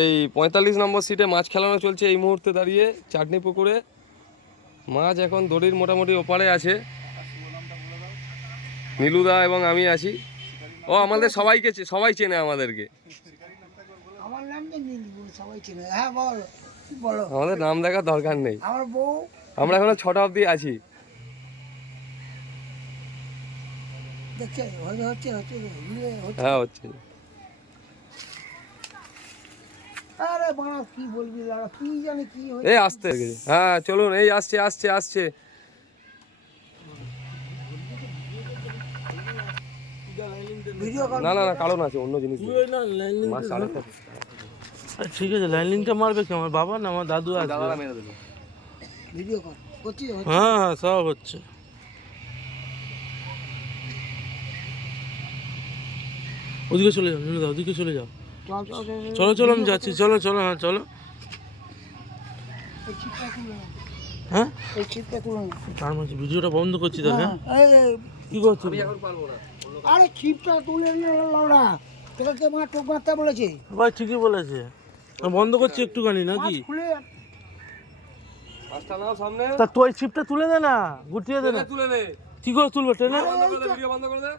এই 45 নম্বর সিটে মাছ খেলানো চলছে এই মুহূর্তে দাঁড়িয়ে চাটনি পুকুরে। মাছ এখন দড়ির মোটামুটি ওপারে আছে। নীলুদা এবং আমি আছি। ও আমাদের সবাই চেনে আমাদেরকে। আমার নাম নীলু, সবাই চেনে। হ্যাঁ বল, কি বলো? আমাদের নাম দেখার দরকার নেই। আমার বউ, আমরা এখনো 6টা অবধি আছি। দেখছে হচ্ছে হ্যাঁ হচ্ছে। আরে বাবা কি বলবি দাদা, কি জানি কি হয়েছে। এই আসতে হ্যাঁ চলুন, এই আসছে। ভিডিও কল না কারণ আছে, অন্য জিনিস মাছ আরেকটা। ঠিক আছে, লাইন লিঙ্কটা মারবে কি? আমার বাবা না আমার দাদু আছে। দাদা মেরে দিল। ভিডিও কল করছি। হ্যাঁ সব হচ্ছে। ওদিকে চলে যাও নীলুদা, ওদিকে চলে যাও। চলো আমি যাচ্ছি। চলো হ্যাঁ চলো। হ্যাঁ এই ছিপটা তুলে নে। তার মাঝে ভিডিওটা বন্ধ করছি তাহলে। হ্যাঁ এই, কি করছো? আমি এখন পারবো না। আরে ছিপটা তুলে নে লাউড়া, তোকে কে মা টোক মারতে বলেছে? ভাই ঠিকই বলেছে, বন্ধ করছি একটুখানি মাছ নাকি। খুলে মাছটা নাও সামনে। তা তুই ছিপটা তুলে দে না, গুটিয়ে দে না। তুলে নে। কি করে তুলবো টেনে? বন্ধ করে দে, ভিডিও বন্ধ করে দে।